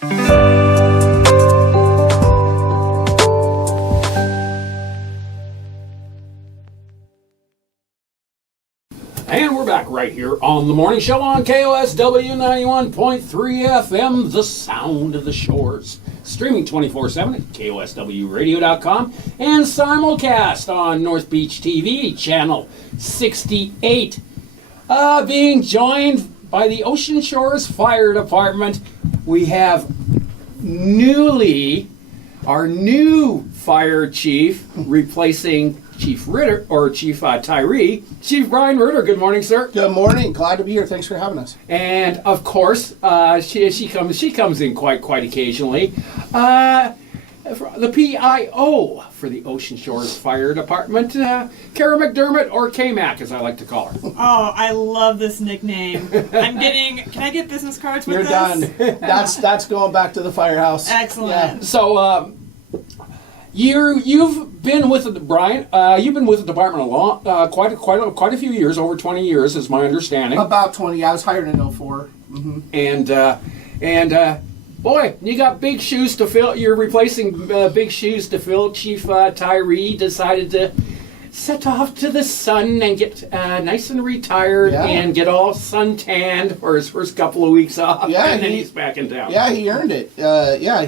And we're back right here on the morning show on KOSW 91.3 FM, the sound of the shores. Streaming 24/7 at KOSWradio.com and simulcast on North Beach TV, channel 68. Being joined by the Ocean Shores Fire Department, we have our new fire chief replacing Chief Ritter, or Chief Tyree, Chief Brian Ritter. Good morning, sir. Good morning. Glad to be here. Thanks for having us. And of course, she comes in quite occasionally. The PIO for the Ocean Shores Fire Department, Kara McDermott, or K-Mac, as I like to call her. Oh, I love this nickname. Can I get business cards with this? You're done. That's going back to the firehouse. Excellent. Yeah. So, you've been with the Brian. You've been with the department a long, quite a few years, over 20 years, is my understanding. About 20. I was hired in 04. Mm-hmm. And boy, you got big shoes to fill. You're replacing big shoes to fill. Chief Tyree decided to set off to the sun and get nice and retired and get all suntanned for his first couple of weeks off. Yeah, and then he's back in town. Yeah, he earned it.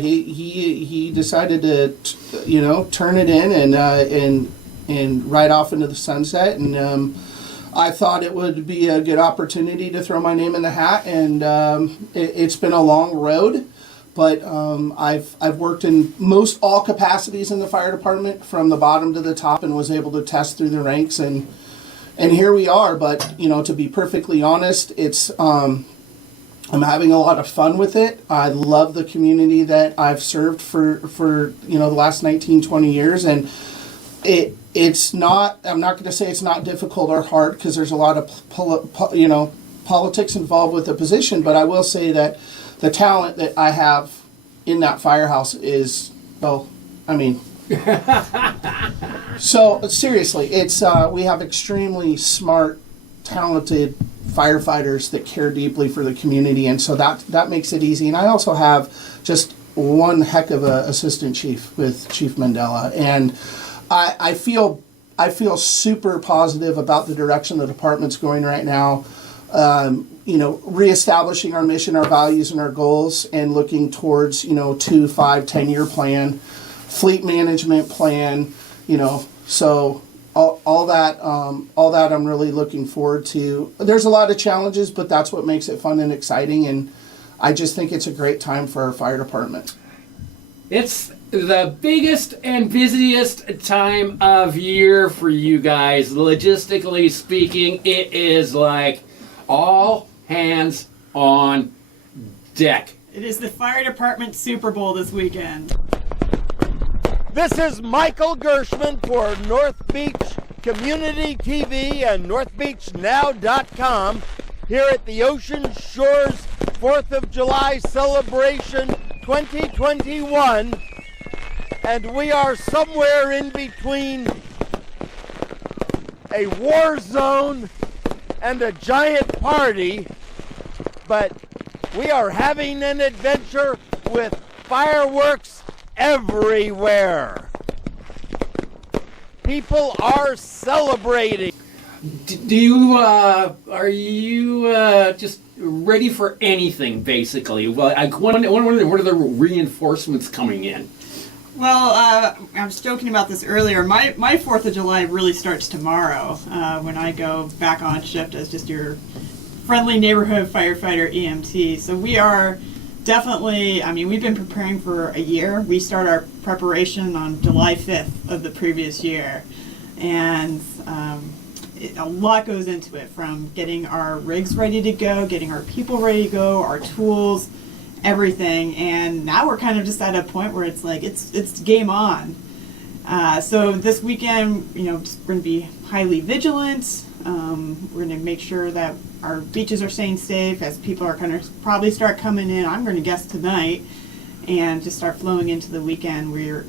He decided to turn it in and ride off into the sunset. And I thought it would be a good opportunity to throw my name in the hat. And it's been a long road. But I've worked in most all capacities in the fire department, from the bottom to the top, and was able to test through the ranks, and here we are. But to be perfectly honest, it's I'm having a lot of fun with it. I love the community that I've served for the last 19, 20 years, and it's not. I'm not going to say it's not difficult or hard, because there's a lot of politics involved with the position. But I will say that the talent that I have in that firehouse is, so seriously, it's we have extremely smart, talented firefighters that care deeply for the community, and so that makes it easy. And I also have just one heck of a assistant chief with Chief Mandela, and I feel super positive about the direction the department's going right now. Reestablishing our mission, our values, and our goals, and looking towards, 2, 5, 10-year plan, fleet management plan, so all that I'm really looking forward to. There's a lot of challenges, but that's what makes it fun and exciting, and I just think it's a great time for our fire department. It's the biggest and busiest time of year for you guys. Logistically speaking, it is like all hands on deck. It is the fire department Super Bowl this weekend. This is Michael Gershman for North Beach Community TV and NorthBeachNow.com here at the Ocean Shores 4th of July celebration 2021, and we are somewhere in between a war zone and a giant party, but we are having an adventure with fireworks everywhere. People are celebrating. Are you just ready for anything, basically? Well, what are the reinforcements coming in? Well, I was joking about this earlier. My 4th of July really starts tomorrow when I go back on shift as just your friendly neighborhood firefighter EMT. So we are definitely, we've been preparing for a year. We start our preparation on July 5th of the previous year. And a lot goes into it, from getting our rigs ready to go, getting our people ready to go, our tools, everything. And now we're kind of just at a point where it's like it's game on. So this weekend, we're going to be highly vigilant. We're going to make sure that our beaches are staying safe as people are going to probably start coming in. I'm going to guess tonight, and just start flowing into the weekend. We're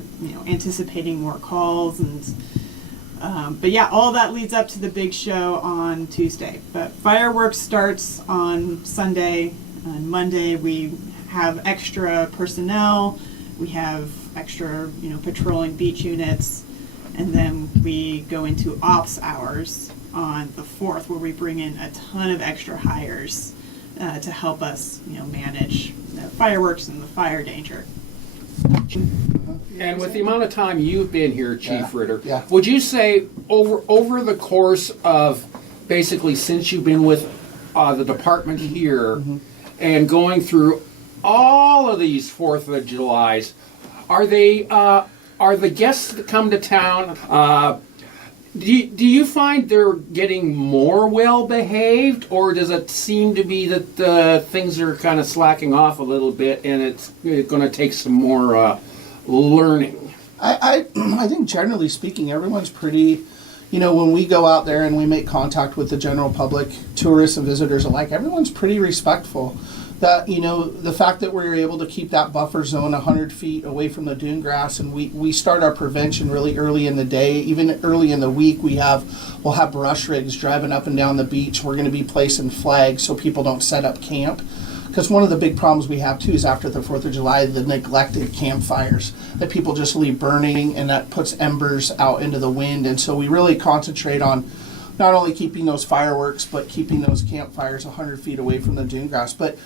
anticipating more calls, and but yeah, all that leads up to the big show on Tuesday. But fireworks starts on Sunday. On Monday we have extra personnel, we have extra, patrolling beach units, and then we go into ops hours on the 4th, where we bring in a ton of extra hires to help us, manage the fireworks and the fire danger. And with the amount of time you've been here, Chief Ritter, Yeah. would you say over the course of basically since you've been with the department here and going through all of these 4th of Julys, are the guests that come to town, do you find they're getting more well behaved, or does it seem to be that things are kind of slacking off a little bit and it's going to take some more learning? I think generally speaking, everyone's pretty, when we go out there and we make contact with the general public, tourists and visitors alike, everyone's pretty respectful. That, the fact that we're able to keep that buffer zone 100 feet away from the dune grass, and we start our prevention really early in the day, even early in the week. We'll have brush rigs driving up and down the beach. We're going to be placing flags so people don't set up camp. Because one of the big problems we have too is after the 4th of July, the neglected campfires that people just leave burning, and that puts embers out into the wind. And so we really concentrate on not only keeping those fireworks, but keeping those campfires 100 feet away from the dune grass. But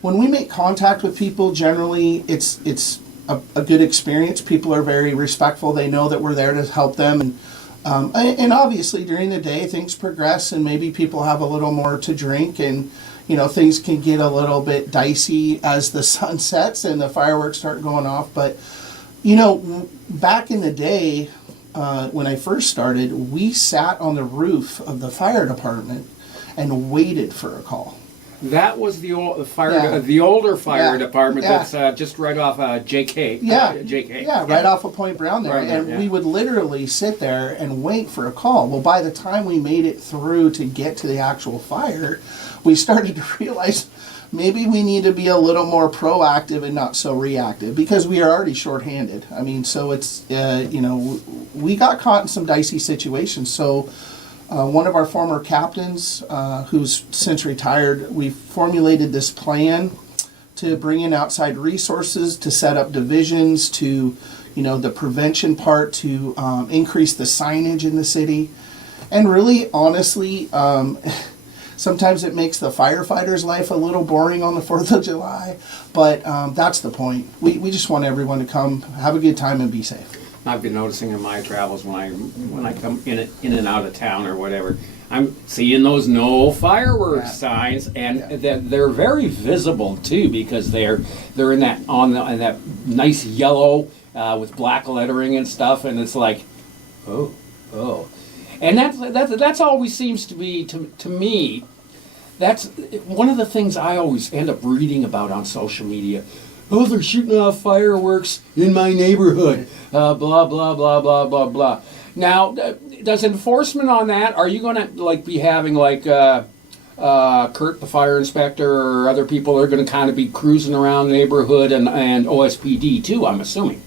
when we make contact with people, generally it's a good experience. People are very respectful. They know that we're there to help them. And obviously during the day things progress, and maybe people have a little more to drink, and things can get a little bit dicey as the sun sets and the fireworks start going off. But back in the day, when I first started, we sat on the roof of the fire department and waited for a call. That was the old Yeah. the older fire Yeah. department. Yeah. That's just right off JK. JK. Yeah, right off of Point Brown there. Right there, And yeah. we would literally sit there and wait for a call. Well, by the time we made it through to get to the actual fire, we started to realize maybe we need to be a little more proactive and not so reactive, because we are already shorthanded. I mean, so it's, we got caught in some dicey situations. So one of our former captains, who's since retired, we formulated this plan to bring in outside resources, to set up divisions, to, the prevention part, to increase the signage in the city. And really, honestly, sometimes it makes the firefighter's life a little boring on the 4th of July, but that's the point. We just want everyone to come, have a good time, and be safe. I've been noticing in my travels when I come in and out of town or whatever, I'm seeing those no fireworks signs, and they're very visible too, because they're in that in that nice yellow with black lettering and stuff, and it's like, oh, and that's always seems to be to me. That's one of the things I always end up reading about on social media. Oh, they're shooting off fireworks in my neighborhood. Blah, blah, blah, blah, blah, blah. Now, does enforcement on that, are you going to be having Kurt, the fire inspector, or other people are going to kind of be cruising around the neighborhood, and OSPD too, I'm assuming?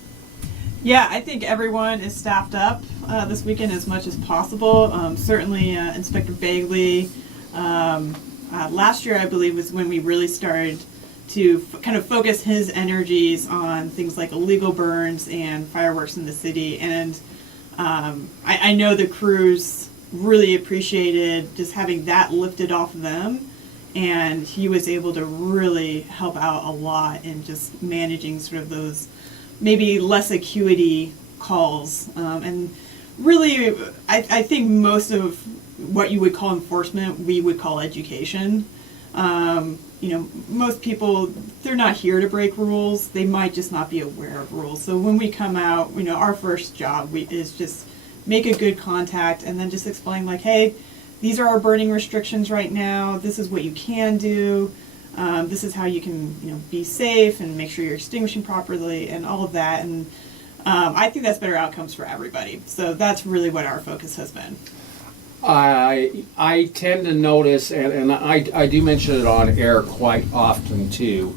Yeah, I think everyone is staffed up this weekend as much as possible. Certainly Inspector Bagley. Last year, I believe, was when we really started to kind of focus his energies on things like illegal burns and fireworks in the city. And I know the crews really appreciated just having that lifted off of them. And he was able to really help out a lot in just managing sort of those maybe less acuity calls. And really, I think most of what you would call enforcement, we would call education. Most people, they're not here to break rules. They might just not be aware of rules. So when we come out, our first job is just make a good contact and then just explain hey, these are our burning restrictions right now. This is what you can do. This is how you can, be safe and make sure you're extinguishing properly and all of that. And I think that's better outcomes for everybody. So that's really what our focus has been. I tend to notice, and I do mention it on air quite often too,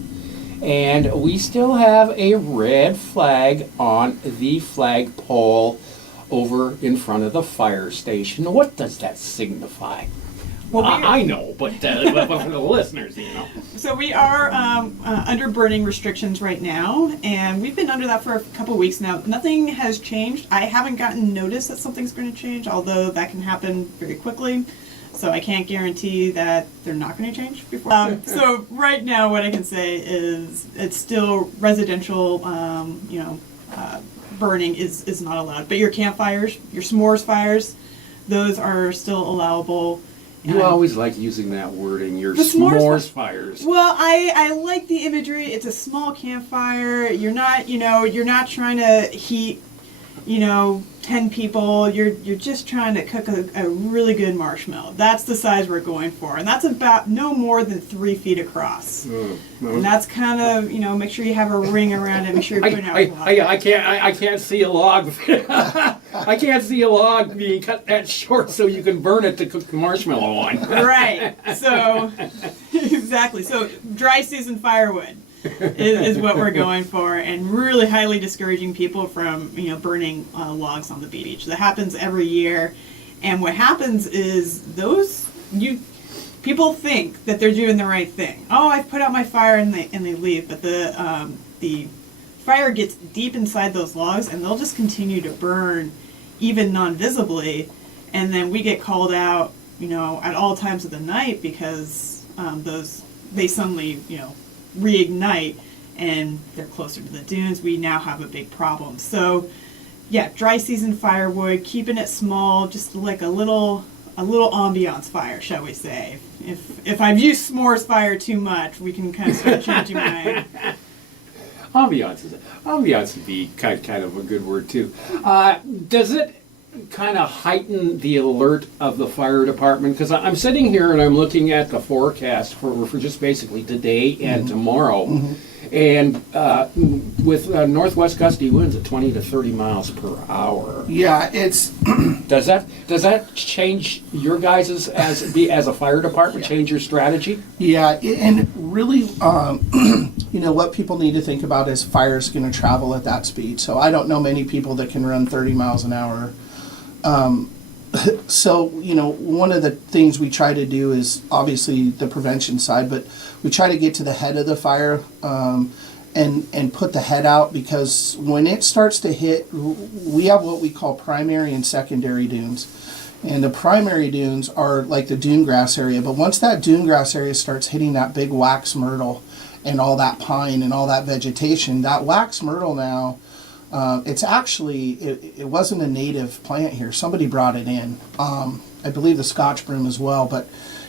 and we still have a red flag on the flagpole over in front of the fire station. What does that signify? Well, I know, but for the listeners, you know. So we are under burning restrictions right now, and we've been under that for a couple weeks now. Nothing has changed. I haven't gotten notice that something's going to change, although that can happen very quickly. So I can't guarantee that they're not going to change before. So right now, what I can say is it's still residential. Burning is not allowed, but your campfires, your s'mores fires, those are still allowable. You always like using that word in your The s'mores fires. Well, I like the imagery. It's a small campfire. You're not trying to heat, 10 people. You're just trying to cook a really good marshmallow. That's the size we're going for, and that's about no more than 3 feet across. And that's kind of, make sure you have a ring around it. Make sure you're putting out. I can't see a log. I can't see a log being cut that short so you can burn it to cook the marshmallow on. Right. So exactly. So dry season firewood is what we're going for, and really highly discouraging people from burning logs on the beach. That happens every year, and what happens is people think that they're doing the right thing. Oh, I've put out my fire, and they leave, but the fire gets deep inside those logs, and they'll just continue to burn, even non-visibly, and then we get called out, at all times of the night because they suddenly reignite, and they're closer to the dunes. We now have a big problem. So yeah, dry season firewood, keeping it small, just like a little ambiance fire, shall we say. If I've used s'mores fire too much, we can kind of start changing my ambiance would be kind of a good word too. Does it kind of heighten the alert of the fire department? Because I'm sitting here and I'm looking at the forecast for just basically today and tomorrow, and with northwest gusty winds at 20 to 30 miles per hour. Yeah, it's Does that change your guys' as a fire department? Change your strategy? yeah, and really, what people need to think about is fire is going to travel at that speed. So I don't know many people that can run 30 miles an hour. So, one of the things we try to do is obviously the prevention side, but we try to get to the head of the fire and put the head out, because when it starts to hit, we have what we call primary and secondary dunes. And the primary dunes are like the dune grass area, but once that dune grass area starts hitting that big wax myrtle and all that pine and all that vegetation, that wax myrtle now, it's actually, it wasn't a native plant here. Somebody brought it in. I believe the Scotch broom as well, but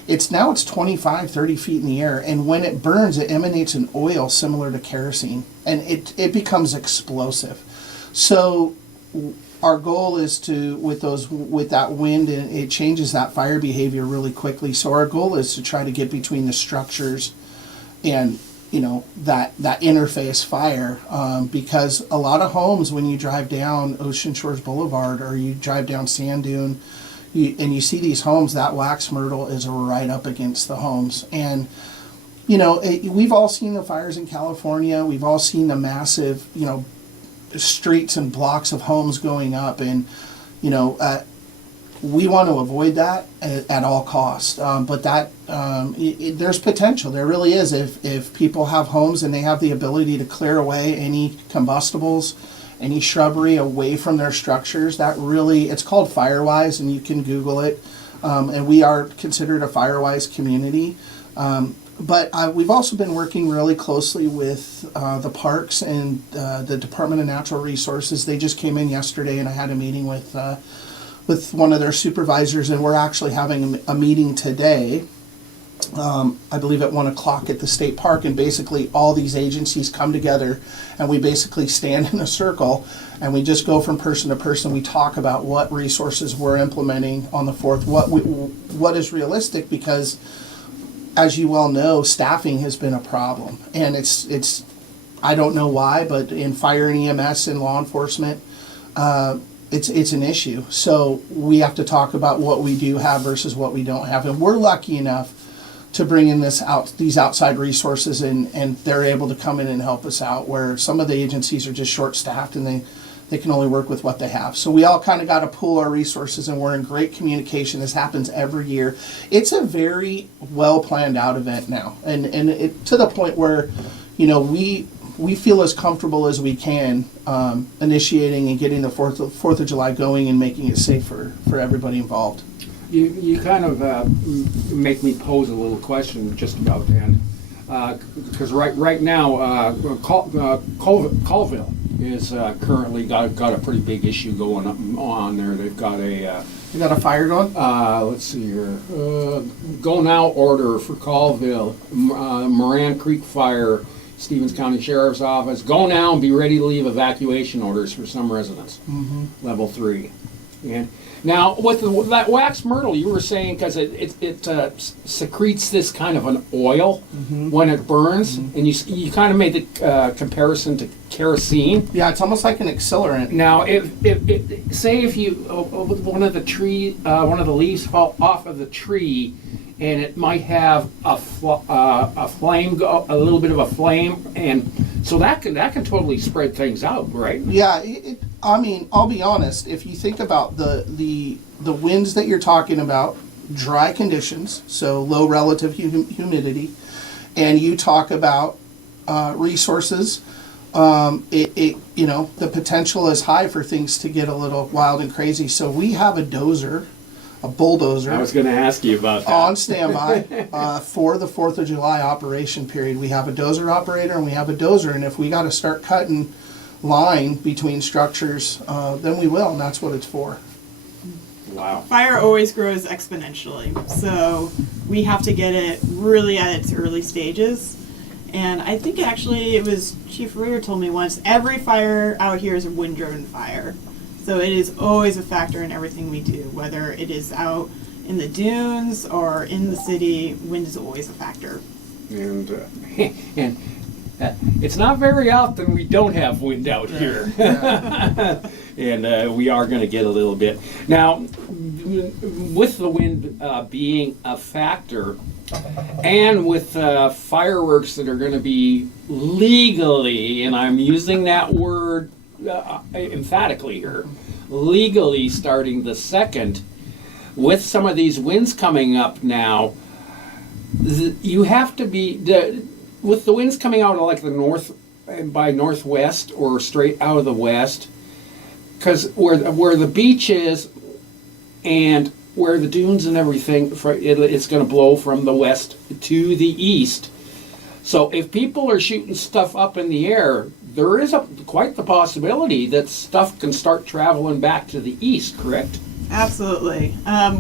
it's 25, 30 feet in the air. And when it burns, it emanates an oil similar to kerosene, and it becomes explosive. So our goal is to, with that wind, and it changes that fire behavior really quickly. So our goal is to try to get between the structures and that interface fire, because a lot of homes, when you drive down Ocean Shores Boulevard or you drive down Sand Dune, and you see these homes, that wax myrtle is right up against the homes. And we've all seen the fires in California. We've all seen the massive streets and blocks of homes going up, and we want to avoid that at all costs. But that there's potential. There really is. If people have homes and they have the ability to clear away any combustibles, any shrubbery away from their structures, that really, it's called Firewise, and you can Google it. And we are considered a Firewise community. But we've also been working really closely with the parks and the Department of Natural Resources. They just came in yesterday, and I had a meeting with one of their supervisors, and we're actually having a meeting today, I believe at 1 o'clock at the state park, and basically all these agencies come together, and we basically stand in a circle, and we just go from person to person. We talk about what resources we're implementing on the 4th, what is realistic, because as you well know, staffing has been a problem, and it's I don't know why, but in fire and EMS and law enforcement, it's an issue. So we have to talk about what we do have versus what we don't have, and we're lucky enough to bring in these outside resources, and they're able to come in and help us out, where some of the agencies are just short-staffed and they can only work with what they have. So we all kind of got to pool our resources, and we're in great communication. This happens every year. It's a very well planned out event now, and it to the point where, you know, we feel as comfortable as we can initiating and getting the 4th of July going and making it safe for everybody involved. You kind of make me pose a little question just about then, because right now Colville is currently got a pretty big issue going on there. They've got You got a fire going? let's see here, go now order for Colville, Moran Creek Fire, Stevens County Sheriff's Office. Go now and be ready to leave evacuation orders for some residents. Level 3. And now with that wax myrtle, you were saying because it secretes this kind of an oil when it burns, and you kind of made the comparison to kerosene. Yeah, it's almost like an accelerant. Now, if say if you one of the leaves fall off of the tree, and it might have a flame, a little bit of a flame, and so that can totally spread things out, right? Yeah, I mean, I'll be honest. If you think about the winds that you're talking about, dry conditions, so low relative humidity, and you talk about resources, you know, the potential is high for things to get a little wild and crazy. So we have a bulldozer. I was going to ask you about that. On standby for the 4th of July operation period. We have a dozer operator and we have a dozer, and if we got to start cutting line between structures, then we will, and that's what it's for. Wow. Fire always grows exponentially, so we have to get it really at its early stages. And I think actually it was Chief Ritter told me once, every fire out here is a wind-driven fire. So it is always a factor in everything we do, whether it is out in the dunes or in the city, wind is always a factor. And it's not very often we don't have wind out here. And we are going to get a little bit. Now, with the wind being a factor, and with fireworks that are going to be legally, and I'm using that word emphatically here, legally starting the 2nd, with some of these winds coming up now, you have to be, with the winds coming out of like the north, by northwest or straight out of the west, because where the beach is and where the dunes and everything, it's going to blow from the west to the east. So if people are shooting stuff up in the air, there is quite the possibility that stuff can start traveling back to the east, correct? Absolutely.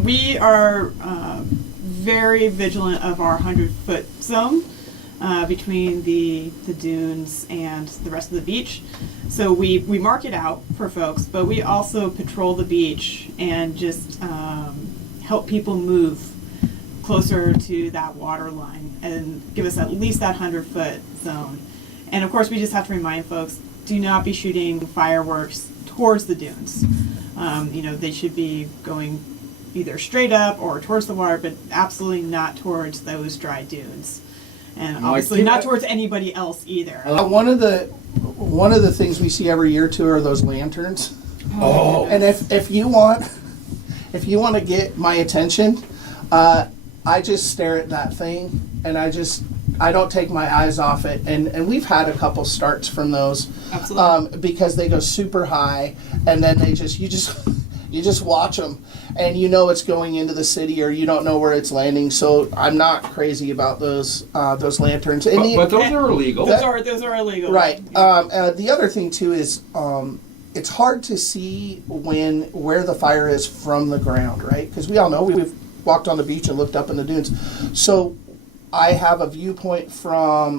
We are very vigilant of our 100-foot zone between the dunes and the rest of the beach. So we mark it out for folks, but we also patrol the beach and just help people move closer to that water line and give us at least that 100-foot zone. And of course, we just have to remind folks, do not be shooting fireworks towards the dunes. You know, they should be going either straight up or towards the water, but absolutely not towards those dry dunes. And obviously not towards anybody else either. One of the things we see every year too are those lanterns. Oh. And if you want to get my attention, I just stare at that thing and I don't take my eyes off it. And we've had a couple starts from those. Absolutely. Because they go super high and then you just watch them and you know it's going into the city or you don't know where it's landing. So I'm not crazy about those lanterns. But those are illegal. Those are illegal. Right. The other thing too is it's hard to see where the fire is from the ground, right? Because we all know we've walked on the beach and looked up in the dunes. So I have a viewpoint from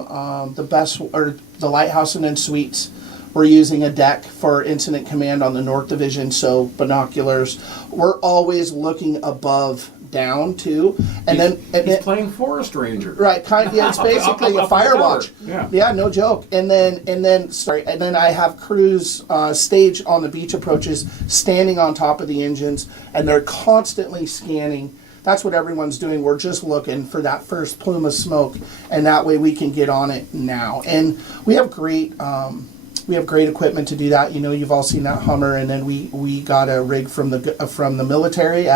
the Lighthouse and then Suites. We're using a deck for incident command on the North Division, so binoculars. We're always looking above down too, and he's playing forest ranger. Right, yeah, it's basically a fire watch. Yeah, no joke. And then I have crews stage on the beach approaches, standing on top of the engines, and they're constantly scanning. That's what everyone's doing. We're just looking for that first plume of smoke, and that way we can get on it now. And we have great We have great equipment to do that. You know, you've all seen that Hummer, and then we got a rig from the military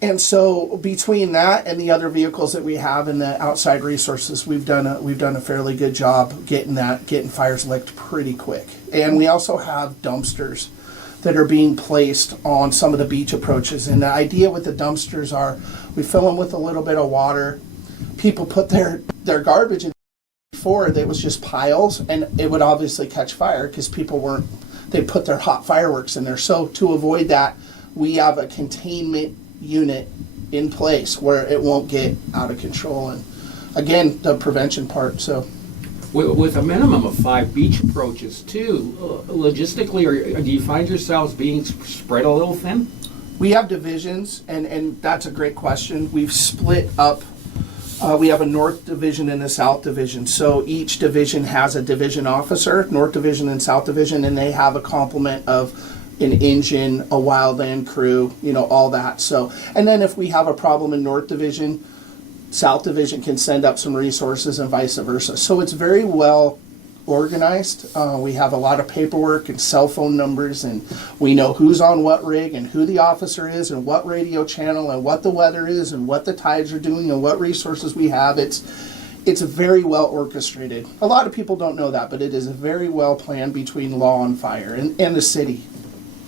and so between that and the other vehicles that we have and the outside resources, we've done a fairly good job getting fires licked pretty quick. And we also have dumpsters that are being placed on some of the beach approaches. And the idea with the dumpsters are we fill them with a little bit of water. People put their garbage in. Before, it was just piles, and it would obviously catch fire because they put their hot fireworks in there. So to avoid that, we have a containment unit in place where it won't get out of control. And again, the prevention part. So with a minimum of 5 beach approaches too, logistically, or do you find yourselves being spread a little thin? we have divisions, and that's a great question. We've split up. We have a North Division and a South Division. So each division has a division officer, North Division and South Division, and they have a complement of an engine, a wildland crew, all that. So, and then if we have a problem in North Division, South Division can send up some resources and vice versa. So it's very well organized. We have a lot of paperwork and cell phone numbers, and we know who's on what rig and who the officer is and what radio channel and what the weather is and what the tides are doing and what resources we have. It's very well orchestrated. A lot of people don't know that, but it is very well planned between law and fire and the city.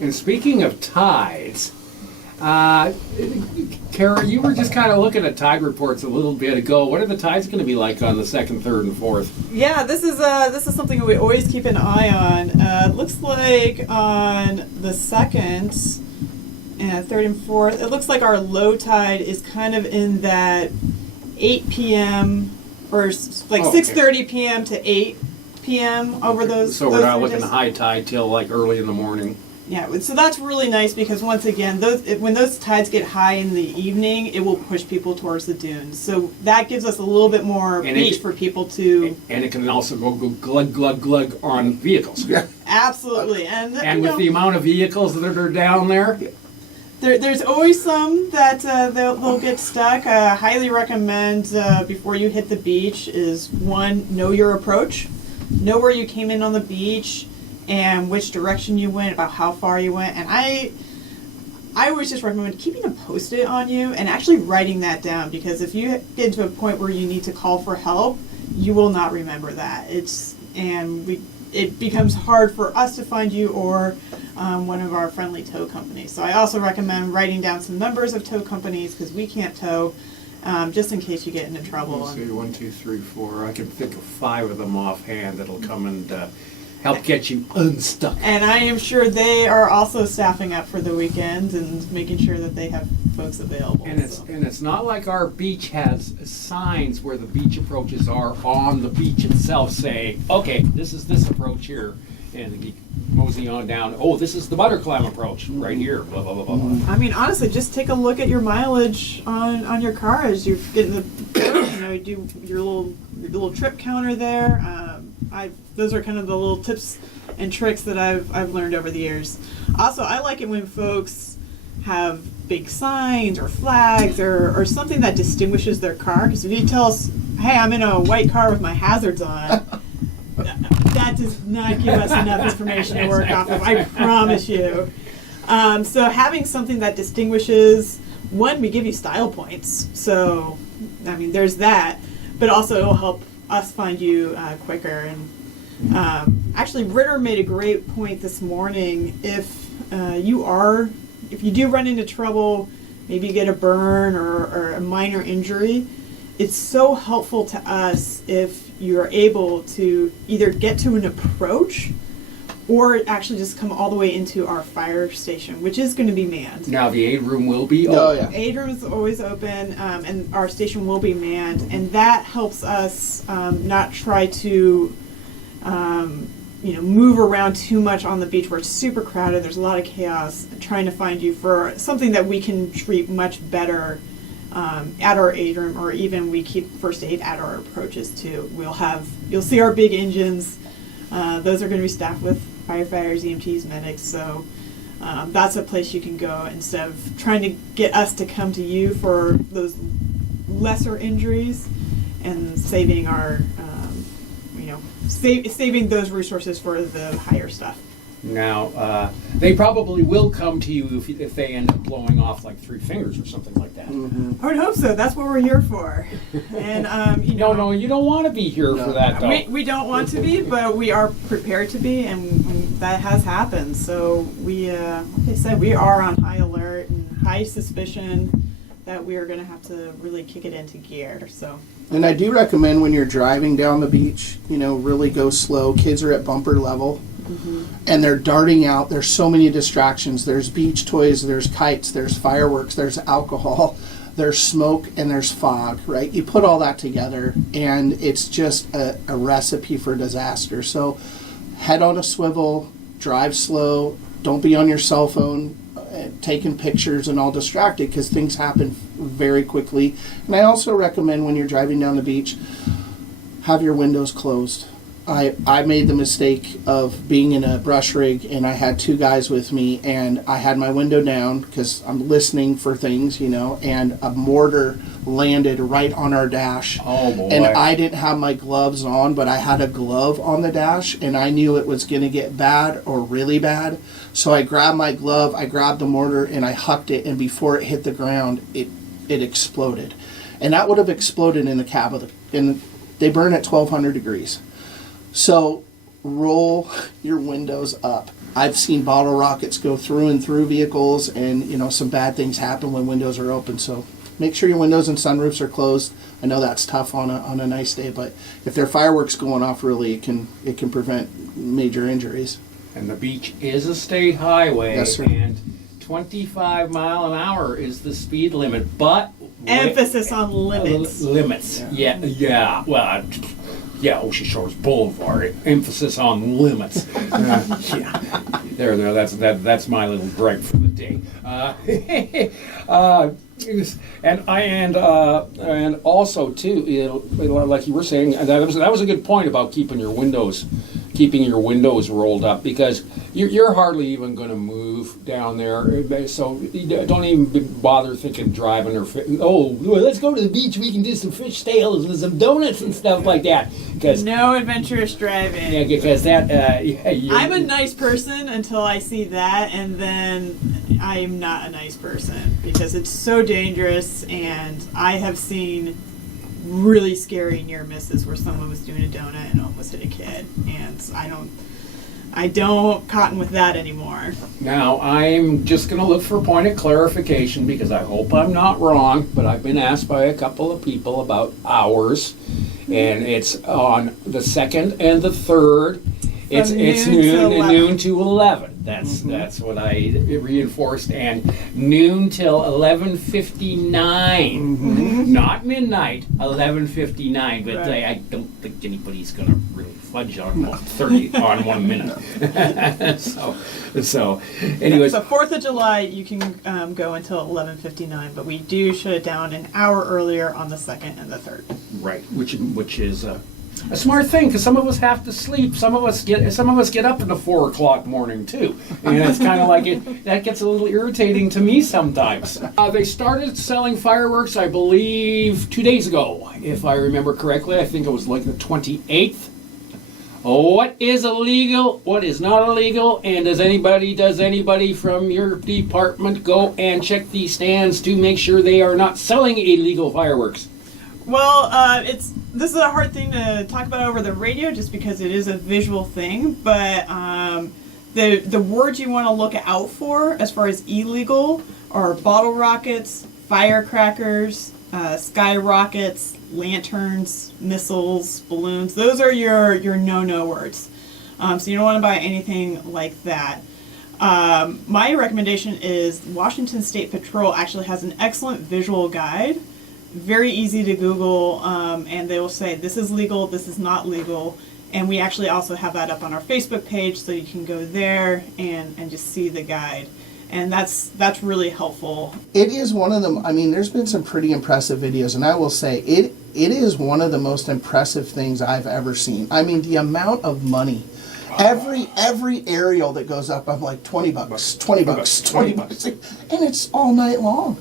And speaking of tides, Kara, you were just kind of looking at tide reports a little bit ago. What are the tides going to be like on the 2nd, 3rd, and 4th? Yeah, this is something we always keep an eye on. It looks like on the 2nd and 3rd and 4th, it looks like our low tide is kind of in that 8 p.m. or like 6:30 p.m. to 8 p.m. over those. So we're not looking at high tide till like early in the morning. Yeah, so that's really nice because once again, when those tides get high in the evening, it will push people towards the dunes. So that gives us a little bit more beach for people to. And it can also go glug glug glug on vehicles. Yeah. Absolutely, and with the amount of vehicles that are down there. There's always some that they'll get stuck. Highly recommend before you hit the beach is one, know your approach, know where you came in on the beach, and which direction you went, about how far you went. And I always just recommend keeping a Post-it on you and actually writing that down, because if you get to a point where you need to call for help, you will not remember that. It becomes hard for us to find you or one of our friendly tow companies. So I also recommend writing down some numbers of tow companies because we can't tow, just in case you get into trouble. Let's see, 1, 2, 3, 4. I can think of 5 of them offhand that'll come and help get you unstuck. And I am sure they are also staffing up for the weekend and making sure that they have folks available. And it's not like our beach has signs where the beach approaches are on the beach itself saying, okay, this is this approach here, and you mosey on down, oh, this is the Butterclimb approach right here, blah, blah, blah, blah, blah. I mean, honestly, just take a look at your mileage on your car as you're getting the, you do your little trip counter there. Those are kind of the little tips and tricks that I've learned over the years. Also, I like it when folks have big signs or flags or something that distinguishes their car. Because if you tell us, hey, I'm in a white car with my hazards on, that does not give us enough information to work off of, I promise you. So having something that distinguishes, one, we give you style points. So, I mean, there's that. But also it will help us find you quicker. And actually, Ritter made a great point this morning. If you do run into trouble, maybe you get a burn or a minor injury, it's so helpful to us if you're able to either get to an approach or actually just come all the way into our fire station, which is going to be manned. Now the aid room will be open. Oh, yeah. Aid room is always open, and our station will be manned, and that helps us not try to move around too much on the beach where it's super crowded, there's a lot of chaos, trying to find you for something that we can treat much better at our aid room, or even we keep first aid at our approaches too. You'll see our big engines. Those are going to be staffed with firefighters, EMTs, medics, so that's a place you can go instead of trying to get us to come to you for those lesser injuries and saving our saving those resources for the higher stuff. Now, they probably will come to you if they end up blowing off like 3 fingers or something like that. I would hope so. That's what we're here for. And you know, No, you don't want to be here for that, though. we don't want to be, but we are prepared to be, and that has happened. So we, like I said, we are on high alert and high suspicion that we are going to have to really kick it into gear. So. And I do recommend when you're driving down the beach, really go slow. Kids are at bumper level. And they're darting out. There's so many distractions. There's beach toys, there's kites, there's fireworks, there's alcohol, there's smoke, and there's fog, right? You put all that together, and it's just a recipe for disaster. So head on a swivel, drive slow, don't be on your cell phone, taking pictures and all distracted, because things happen very quickly. And I also recommend when you're driving down the beach, have your windows closed. I made the mistake of being in a brush rig, and I had 2 guys with me, and I had my window down because I'm listening for things, and a mortar landed right on our dash. Oh, boy. And I didn't have my gloves on, but I had a glove on the dash, and I knew it was going to get bad or really bad. So I grabbed my glove, I grabbed the mortar, and I hucked it, and before it hit the ground, it exploded. And that would have exploded in the cab of and they burn at 1,200 degrees. So roll your windows up. I've seen bottle rockets go through and through vehicles, and some bad things happen when windows are open. So make sure your windows and sunroofs are closed. I know that's tough on a nice day, but if there are fireworks going off, really it can prevent major injuries. And the beach is a state highway, Yes, sir. and 25 mile an hour is the speed limit, but Emphasis on limits. Limits. Yeah. Well, Ocean Shores Boulevard. Emphasis on limits. Yeah. There. That's my little gripe for the day. And also too, like you were saying, that was a good point about keeping your windows rolled up, because you're hardly even going to move down there, so you don't even bother thinking driving or let's go to the beach, we can do some fish tails and some donuts and stuff like that. Because no adventurous driving. Yeah, because that. I'm a nice person until I see that, and then I'm not a nice person because it's so dangerous, and I have seen really scary near misses where someone was doing a donut and almost hit a kid, and I don't cotton with that anymore. Now, I'm just going to look for a point of clarification, because I hope I'm not wrong, but I've been asked by a couple of people about hours, and it's on the 2nd and the 3rd. It's noon to 11. That's what I reinforced, and noon till 11:59, not midnight. 11:59. But right. I don't think anybody's going to really fudge on 1 minute. so anyway. So 4th of July, you can go until 11:59, but we do shut it down an hour earlier on the 2nd and the 3rd. Right, which is a smart thing, because some of us have to sleep. Some of us get up in the 4 o'clock morning too, and it's kind of like that gets a little irritating to me sometimes. They started selling fireworks, I believe, 2 days ago, if I remember correctly. I think it was like the 28th. What is illegal? What is not illegal? And does anybody from your department go and check these stands to make sure they are not selling illegal fireworks? Well, this is a hard thing to talk about over the radio, just because it is a visual thing. But the words you want to look out for, as far as illegal, are bottle rockets, firecrackers, sky rockets, lanterns, missiles, balloons. Those are your no-no words. So you don't want to buy anything like that. My recommendation is Washington State Patrol actually has an excellent visual guide. Very easy to Google, and they will say this is legal, this is not legal, and we actually also have that up on our Facebook page, so you can go there and just see the guide, and that's really helpful. It is one of them. I mean, there's been some pretty impressive videos, and I will say it is one of the most impressive things I've ever seen. I mean, the amount of money. Every aerial that goes up, I'm like $20, $20, $20, and it's all night long.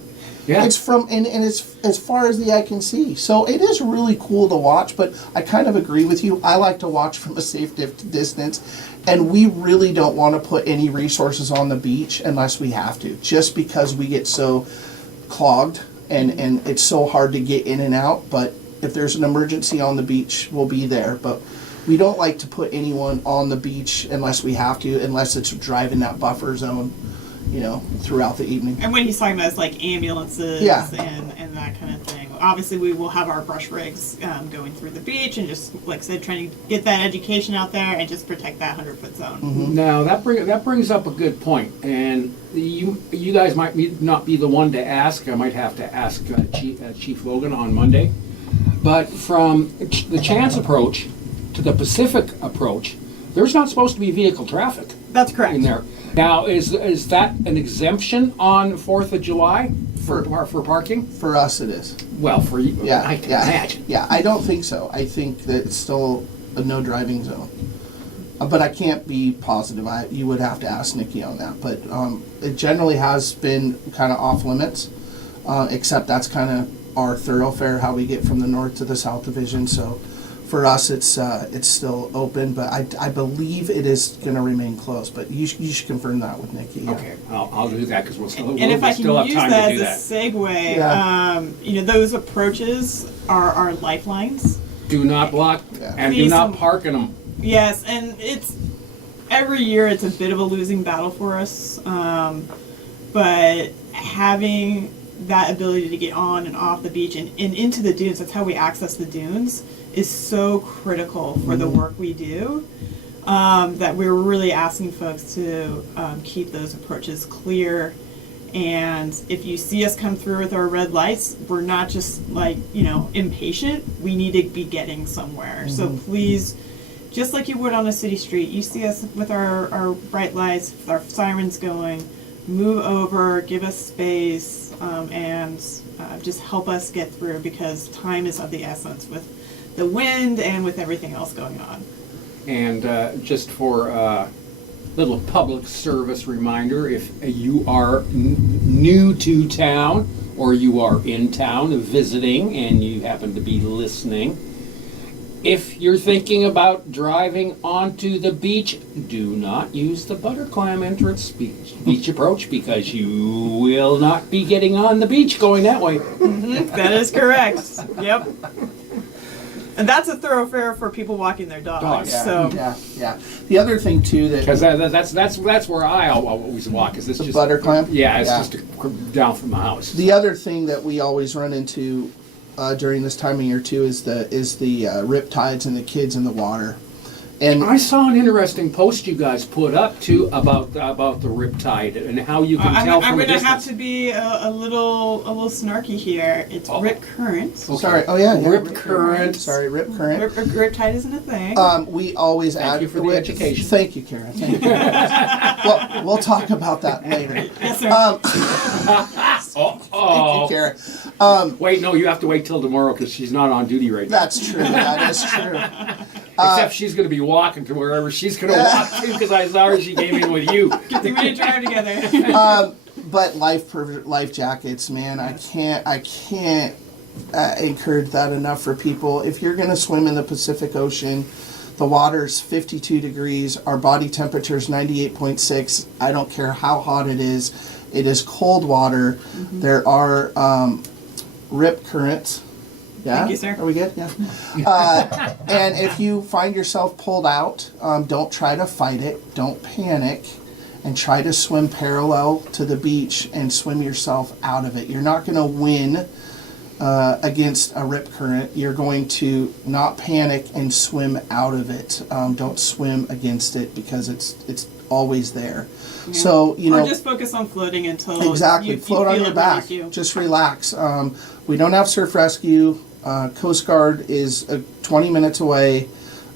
Yeah. It's from and it's as far as the eye can see. So it is really cool to watch, but I kind of agree with you. I like to watch from a safe distance, and we really don't want to put any resources on the beach unless we have to, just because we get so clogged and it's so hard to get in and out. But if there's an emergency on the beach, we'll be there. But we don't like to put anyone on the beach unless we have to, unless it's driving that buffer zone, throughout the evening. And when he's talking about it's like ambulances and that kind of thing. Obviously, we will have our brush rigs going through the beach and just, like I said, trying to get that education out there and just protect that 100-foot zone. Mm-hmm. Now that brings up a good point, and you guys might not be the one to ask. I might have to ask Chief Logan on Monday. But from the Chance approach to the Pacific approach, there's not supposed to be vehicle traffic. That's correct. In there. Now, is that an exemption on 4th of July for parking? For us, it is. Well, for you, Yeah, I can yeah, imagine. Yeah, I don't think so. I think that it's still a no driving zone. But I can't be positive. You would have to ask Nikki on that. But it generally has been kind of off limits, except that's kind of our thoroughfare, how we get from the north to the south division. So for us, it's still open, but I believe it is going to remain closed. But you should confirm that with Nikki. Yeah. Okay, I'll do that because we'll still And if I can still have use time that to do as that. a segue, Yeah. those approaches are our lifelines. Do not block Yeah. and do Please, not park in them. Yes, and every year it's a bit of a losing battle for us, but having that ability to get on and off the beach and into the dunes, that's how we access the dunes, is so critical for the work we do, that we're really asking folks to keep those approaches clear. And if you see us come through with our red lights, we're not just impatient. We need to be getting somewhere. Mm-hmm. So please, just like you would on a city street, you see us with our bright lights, with our sirens going, move over, give us space, and just help us get through, because time is of the essence with the wind and with everything else going on. And just for a little public service reminder, if you are new to town or you are in town visiting and you happen to be listening, if you're thinking about driving onto the beach, do not use the Butterclam entrance beach approach, because you will not be getting on the beach going that way. Mm-hmm. That is correct. Yep. And that's a thoroughfare for people walking their dogs. Yeah, So yeah. The other thing too Because that's where I always walk. Is this the just Butterclam? Yeah, it's Yeah. just down from the house. The other thing that we always run into during this time of year too is the riptides and the kids in the water. And I saw an interesting post you guys put up too about the riptide and how you can tell I'm from a going to have distance. to be a little snarky here. It's rip current. sorry, Rip current. Sorry, rip current. Rip tide isn't a thing. We always Thank add you for the education. Thank you, Karen. Thank you. Well, we'll talk about that later. Yes, sir. Thank you, Karen. Wait, no, you have to wait till tomorrow because she's not on duty right now. That's true. That is true. Except she's going to be walking to wherever she's going to walk to, because I saw her. She came in with you. Good thing we didn't drive together. But life jackets, man, I can't encourage that enough for people. If you're going to swim in the Pacific Ocean, the water's 52 degrees. Our body temperature is 98.6. I don't care how hot it is. It is cold water. Mm-hmm. There are rip currents. Yeah? Thank you, sir. Are we good? Yeah. And if you find yourself pulled out, don't try to fight it. Don't panic. And try to swim parallel to the beach and swim yourself out of it. You're not going to win against a rip current. You're going to not panic and swim out of it. Don't swim against it, because it's always there. Yeah. So, or just focus on floating until exactly you float feel on your it back. release you. Just relax. We don't have surf rescue. Coast Guard is 20 minutes away.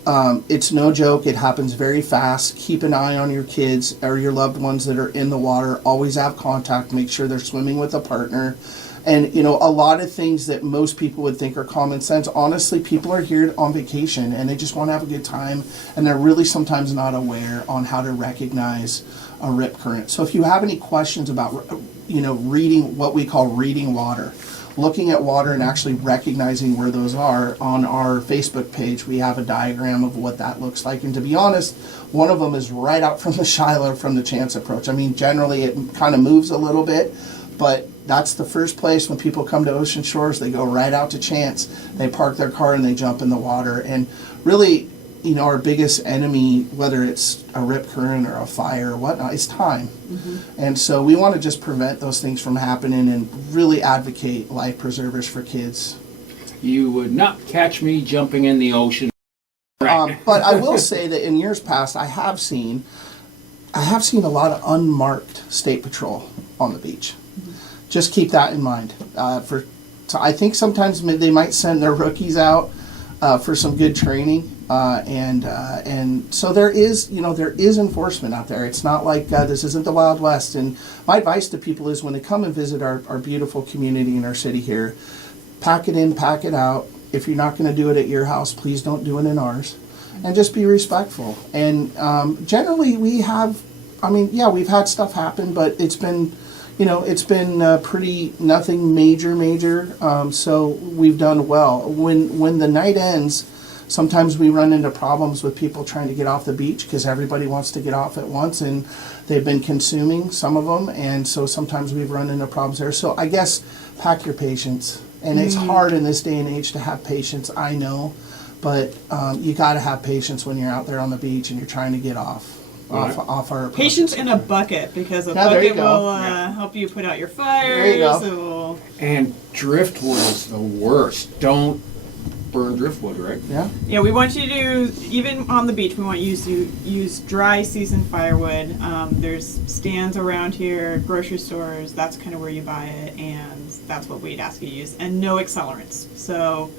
It's no joke. It happens very fast. Keep an eye on your kids or your loved ones that are in the water. Always have contact. Make sure they're swimming with a partner. And, you know, a lot of things that most people would think are common sense, honestly, people are here on vacation and they just want to have a good time, and they're really sometimes not aware on how to recognize a rip current. So if you have any questions about, you know, reading what we call reading water, looking at water and actually recognizing where those are, on our Facebook page, we have a diagram of what that looks like. And to be honest, one of them is right out from the Shiloh, from the Chance approach. I mean, generally it kind of moves a little bit, but that's the first place when people come to Ocean Shores. They go right out to Chance, they park their car and they jump in the water. And really, you know, our biggest enemy, whether it's a rip current or a fire or whatnot, is time. And so we want to just prevent those things from happening and really advocate life preservers for kids. You would not catch me jumping in the ocean. But I will say that in years past, I have seen a lot of unmarked state patrol on the beach. Just keep that in mind. So I think sometimes they might send their rookies out for some good training, and so there is enforcement out there. It's not like this isn't the Wild West. And my advice to people is, when they come and visit our beautiful community in our city here, pack it in, pack it out. If you're not going to do it at your house, please don't do it in ours, and just be respectful. And generally, we've had stuff happen, but it's been pretty nothing major. So we've done well. When the night ends, sometimes we run into problems with people trying to get off the beach because everybody wants to get off at once, and they've been consuming, some of them, and so sometimes we've run into problems there. So I guess pack your patience. And it's hard in this day and age to have patience, I know, but you got to have patience when you're out there on the beach and you're trying to get off our Patience in a bucket, because a there you bucket go. will help you put out your fires. There you go. It will... And driftwood is the worst. Don't burn driftwood, right? Yeah. Yeah, we want you to, even on the beach, we want you to use dry season firewood. There's stands around here, grocery stores, that's kind of where you buy it, and that's what we'd ask you to use. And no accelerants. So,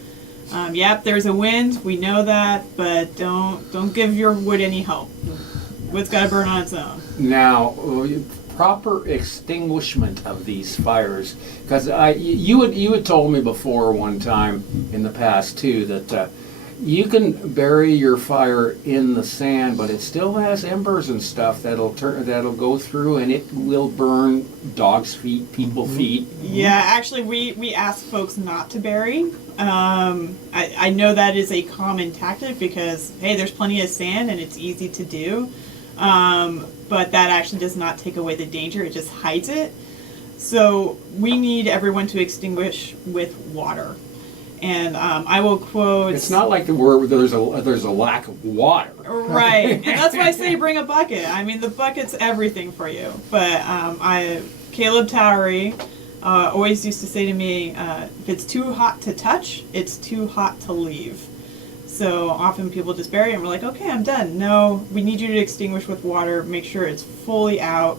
yep, there's a wind, we know that, but don't give your wood any help. Wood's got to burn on its own. Now, proper extinguishment of these fires, because you had told me before one time in the past too that you can bury your fire in the sand, but it still has embers and stuff that'll go through, and it will burn dogs' feet, people's feet. Yeah, actually, we ask folks not to bury. I know that is a common tactic because, hey, there's plenty of sand and it's easy to do. But that actually does not take away the danger, it just hides it. So we need everyone to extinguish with water. And I will quote... It's not like there's a lack of water. Right, and that's why I say bring a bucket. I mean, the bucket's everything for you. But Caleb Towery always used to say to me, if it's too hot to touch, it's too hot to leave. So often people just bury it and we're like, okay, I'm done. No, we need you to extinguish with water, make sure it's fully out,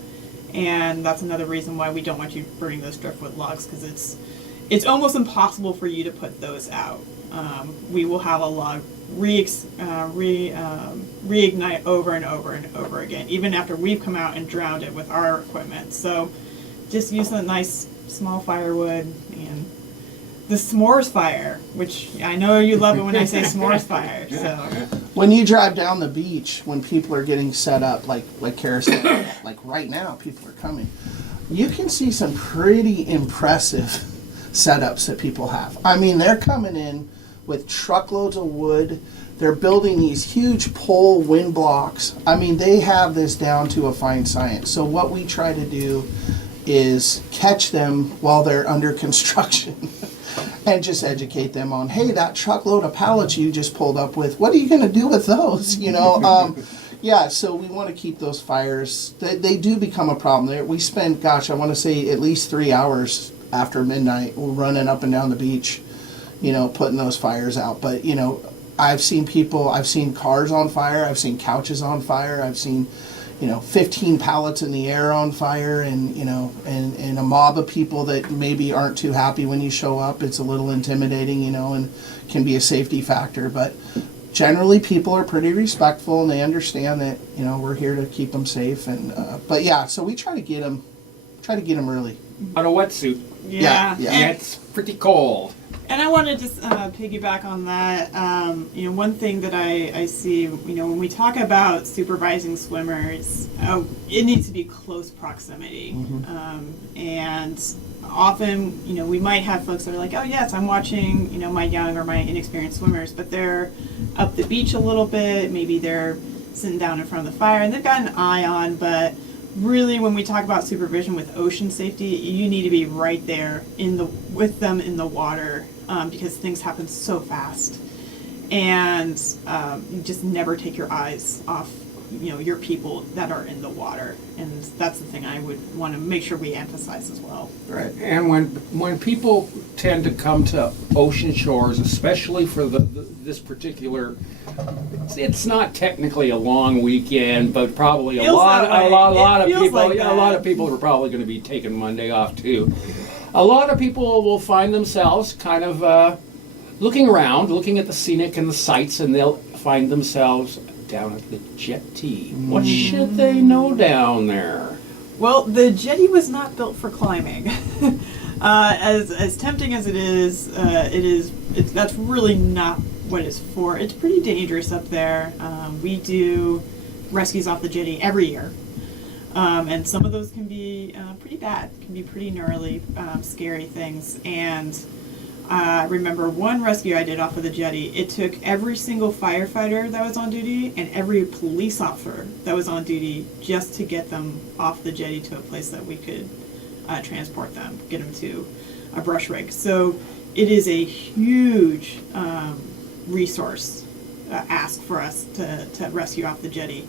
and that's another reason why we don't want you burning those driftwood logs, because it's almost impossible for you to put those out. We will have a log reignite over and over and over again, even after we've come out and drowned it with our equipment. So just use a nice small firewood and the s'mores fire, which I know you love it when I say s'mores fire. So When you drive down the beach, when people are getting set up, like Kara said, like right now, people are coming, you can see some pretty impressive setups that people have. I mean, they're coming in with truckloads of wood. They're building these huge pole wind blocks. I mean, they have this down to a fine science. So what we try to do is catch them while they're under construction. And just educate them on, hey, that truckload of pallets you just pulled up with, what are you going to do with those? You know, yeah, so we want to keep those fires. They do become a problem. We spend, I want to say at least 3 hours after midnight. We're running up and down the beach, you know, putting those fires out. But, you know, I've seen cars on fire. I've seen couches on fire. I've seen, 15 pallets in the air on fire, and and a mob of people that maybe aren't too happy when you show up. It's a little intimidating, and can be a safety factor. But generally, people are pretty respectful, and they understand that we're here to keep them safe. And but yeah, so we try to get them early. on a wetsuit. Yeah. Yeah. And it's pretty cold. And I want to just piggyback on that. One thing that I see, when we talk about supervising swimmers, it needs to be close proximity. And often, we might have folks that are like, oh yes, I'm watching, my young or my inexperienced swimmers, but they're up the beach a little bit. Maybe they're sitting down in front of the fire and they've got an eye on, but really, when we talk about supervision with ocean safety, you need to be right there with them in the water, because things happen so fast, and you just never take your eyes off, your people that are in the water, and that's the thing I would want to make sure we emphasize as well. Right. And when people tend to come to ocean shores, especially for this particular, it's not technically a long weekend, but probably a lot of people are probably going to be taking Monday off too. A lot of people will find themselves kind of looking around, looking at the scenic and the sights, and they'll find themselves down at the jetty. What should they know down there? Well, the jetty was not built for climbing. As tempting as it is, that's really not what it's for. It's pretty dangerous up there. We do rescues off the jetty every year, and some of those can be pretty bad, can be pretty gnarly, scary things. And I remember one rescue I did off of the jetty. It took every single firefighter that was on duty and every police officer that was on duty just to get them off the jetty to a place that we could transport them, get them to a brush rig. So it is a huge resource ask for us to rescue off the jetty.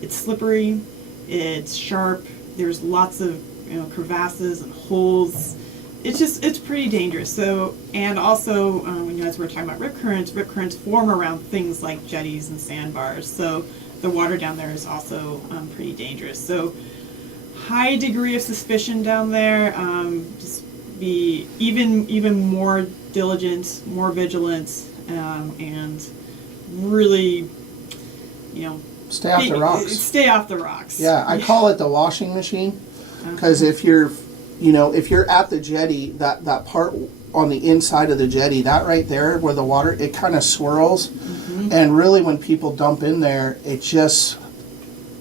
It's slippery, it's sharp, there's lots of crevasses and holes. It's pretty dangerous. So, and also, as we're talking about rip currents form around things like jetties and sandbars. So the water down there is also pretty dangerous. So high degree of suspicion down there. Just be even more diligent, more vigilant, and really, Stay off the rocks. Stay off the rocks. Yeah, I call it the washing machine, because if you're at the jetty, that part on the inside of the jetty, that right there where the water, it kind of swirls, and really when people dump in there, it just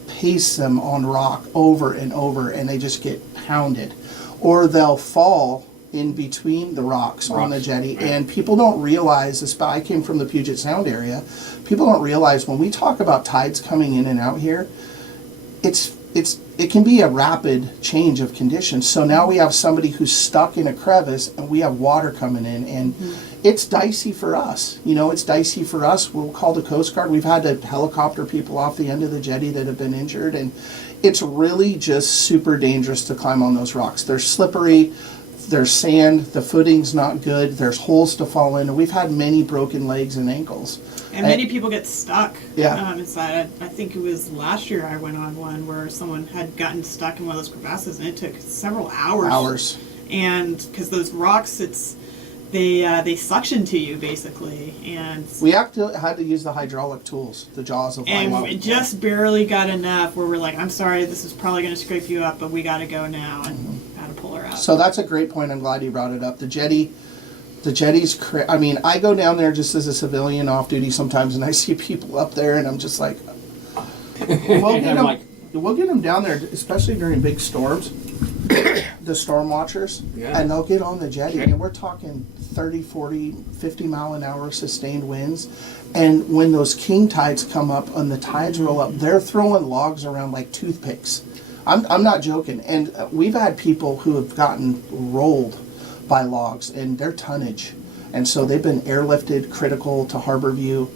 pastes them on rock over and over, and they just get pounded, or they'll fall in between the rocks on the jetty. And people don't realize, I came from the Puget Sound area, people don't realize when we talk about tides coming in and out here, it can be a rapid change of conditions. So now we have somebody who's stuck in a crevice and we have water coming in, and it's dicey for us. It's dicey for us. We'll call the Coast Guard. We've had to helicopter people off the end of the jetty that have been injured, and it's really just super dangerous to climb on those rocks. They're slippery, there's sand, the footing's not good, there's holes to fall in, and we've had many broken legs and ankles. And many people get stuck inside. I think it was last year I went on one where someone had gotten stuck in one of those crevasses, and it took several hours. And because those rocks, they suction to you basically, and we had to use the hydraulic tools, the jaws of life. And we just barely got enough where we're like, I'm sorry, this is probably going to scrape you up, but we got to go now, and had to pull her out. So that's a great point. I'm glad you brought it up. The jetty's I go down there just as a civilian off duty sometimes, and I see people up there, and I'm just like, we'll get them down there, especially during big storms, the storm watchers, and they'll get on the jetty, and we're talking 30, 40, 50 mile an hour sustained winds. And when those king tides come up and the tides roll up, they're throwing logs around like toothpicks. I'm not joking. And we've had people who have gotten rolled by logs and their tonnage, and so they've been airlifted critical to Harborview,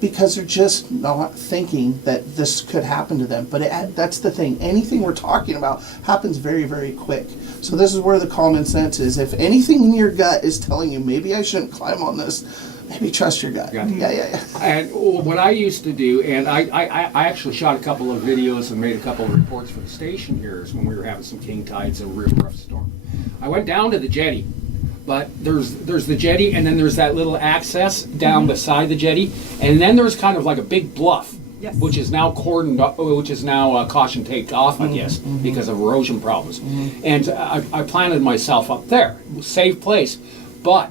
because they're just not thinking that this could happen to them. But that's the thing, anything we're talking about happens very, very quick. So this is where the common sense is. If anything in your gut is telling you maybe I shouldn't climb on this, maybe trust your gut. Yeah. And what I used to do, and I actually shot a couple of videos and made a couple of reports for the station here when we were having some king tides and a real rough storm. I went down to the jetty, but there's the jetty, and then there's that little access down beside the jetty, and then there's kind of like a big bluff Yes. which is now caution taped off, I guess, because of erosion problems. And I planted myself up there, safe place, but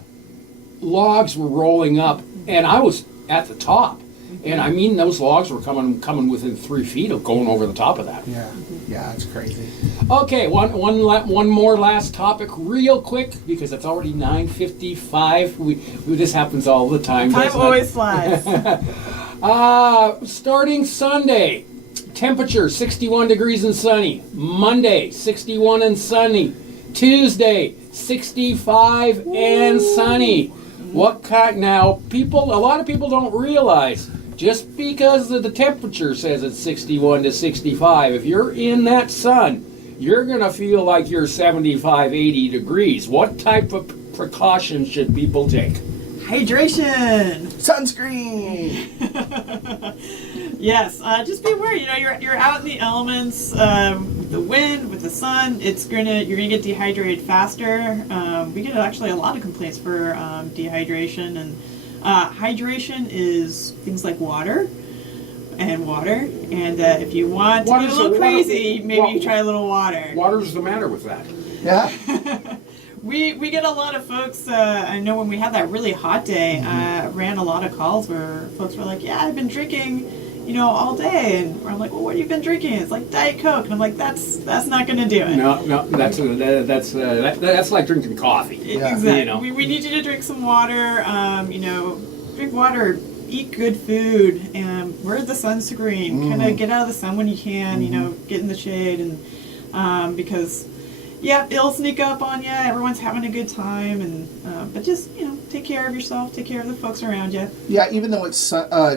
logs were rolling up, and I was at the top. And I mean, those logs were coming within 3 feet of going over the top of that. Yeah, it's crazy. Okay, one more last topic, real quick, because it's already 9:55. This happens all the time. Time doesn't it? always flies. Starting Sunday, temperature 61 degrees and sunny. Monday, 61 and sunny. Tuesday, 65 and sunny. What kind? Now, a lot of people don't realize, just because the temperature says it's 61 to 65, if you're in that sun, you're going to feel like you're 75, 80 degrees. What type of precautions should people take? Hydration. Sunscreen. Yes, just be aware. You're out in the elements, the wind, with the sun. You're gonna get dehydrated faster. We get actually a lot of complaints for dehydration, and hydration is things like water. And if you want to get a little crazy, maybe you try a little water. What's the matter with that? Yeah. We get a lot of folks, I know when we had that really hot day, ran a lot of calls where folks were like, yeah, I've been drinking, all day. And I'm like, well, what have you been drinking? It's like Diet Coke. And I'm like, that's not going to do it. No, that's like drinking coffee. Yeah. Exactly. We need you to drink some water, drink water, eat good food, and wear the sunscreen. Kind of get out of the sun when you can, get in the shade. And because... yeah, it'll sneak up on you. Everyone's having a good time, and but just take care of yourself, take care of the folks around you. Yeah, even though it's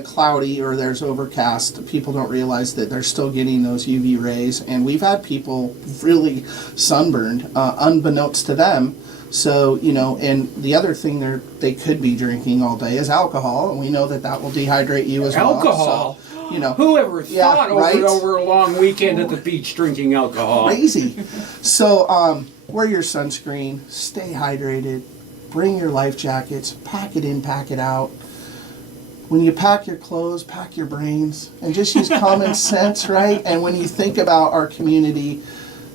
cloudy or there's overcast, people don't realize that they're still getting those UV rays, and we've had people really sunburned, unbeknownst to them. So and the other thing they could be drinking all day is alcohol, and we know that will dehydrate you as well. Alcohol. So, who ever thought right? over a long weekend at the beach drinking alcohol? Crazy. So wear your sunscreen, stay hydrated, bring your life jackets, pack it in, pack it out. When you pack your clothes, pack your brains, and just use common sense, right? And when you think about our community,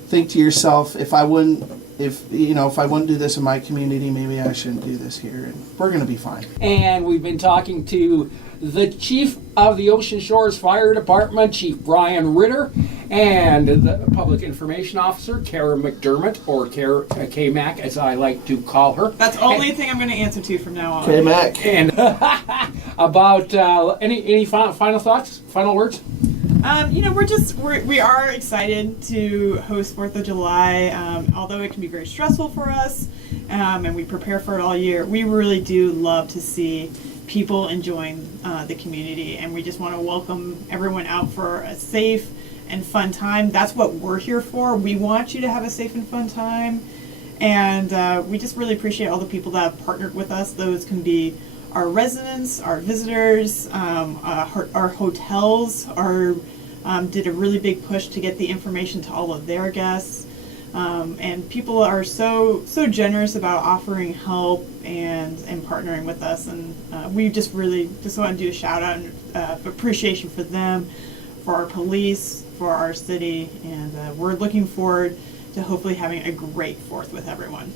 think to yourself, if I wouldn't do this in my community, maybe I shouldn't do this here, and we're going to be fine. And we've been talking to the chief of the Ocean Shores Fire Department, Chief Brian Ritter, and the public information officer, Kara McDermott, or K-Mac, as I like to call her. That's the only thing I'm going to answer to from now on. K-Mac. And about any final thoughts, final words? We are excited to host 4th of July, although it can be very stressful for us, and we prepare for it all year. We really do love to see people enjoying the community, and we just want to welcome everyone out for a safe and fun time. That's what we're here for. We want you to have a safe and fun time, and we just really appreciate all the people that have partnered with us. Those can be our residents, our visitors, our hotels did a really big push to get the information to all of their guests. And people are so generous about offering help and partnering with us, and we just want to do a shout out and appreciation for them, for our police, for our city, and we're looking forward to hopefully having a great 4th with everyone.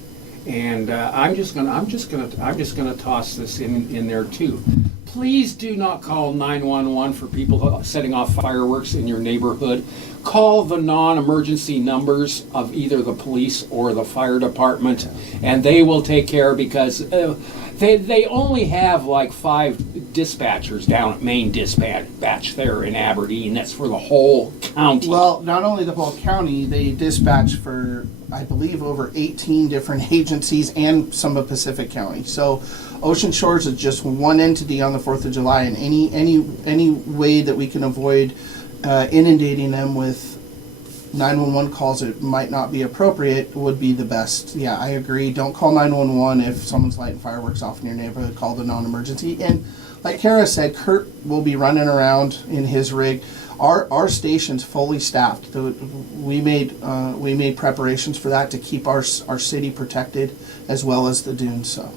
And I'm just gonna toss this in there too. Please do not call 911 for people setting off fireworks in your neighborhood. Call the non-emergency numbers of either the police or the fire department, and they will take care, because they only have like 5 dispatchers down at Main Dispatch there in Aberdeen. That's for the whole county. Well, not only the whole county, they dispatch for, I believe, over 18 different agencies and some of Pacific County. So Ocean Shores is just one entity on the 4th of July, and any way that we can avoid inundating them with 911 calls that might not be appropriate would be the best. Yeah, I agree. Don't call 911 if someone's lighting fireworks off in your neighborhood. Call the non-emergency. And like Kara said, Kurt will be running around in his rig. Our station's fully staffed. We made preparations for that to keep our city protected, as well as the dunes. So.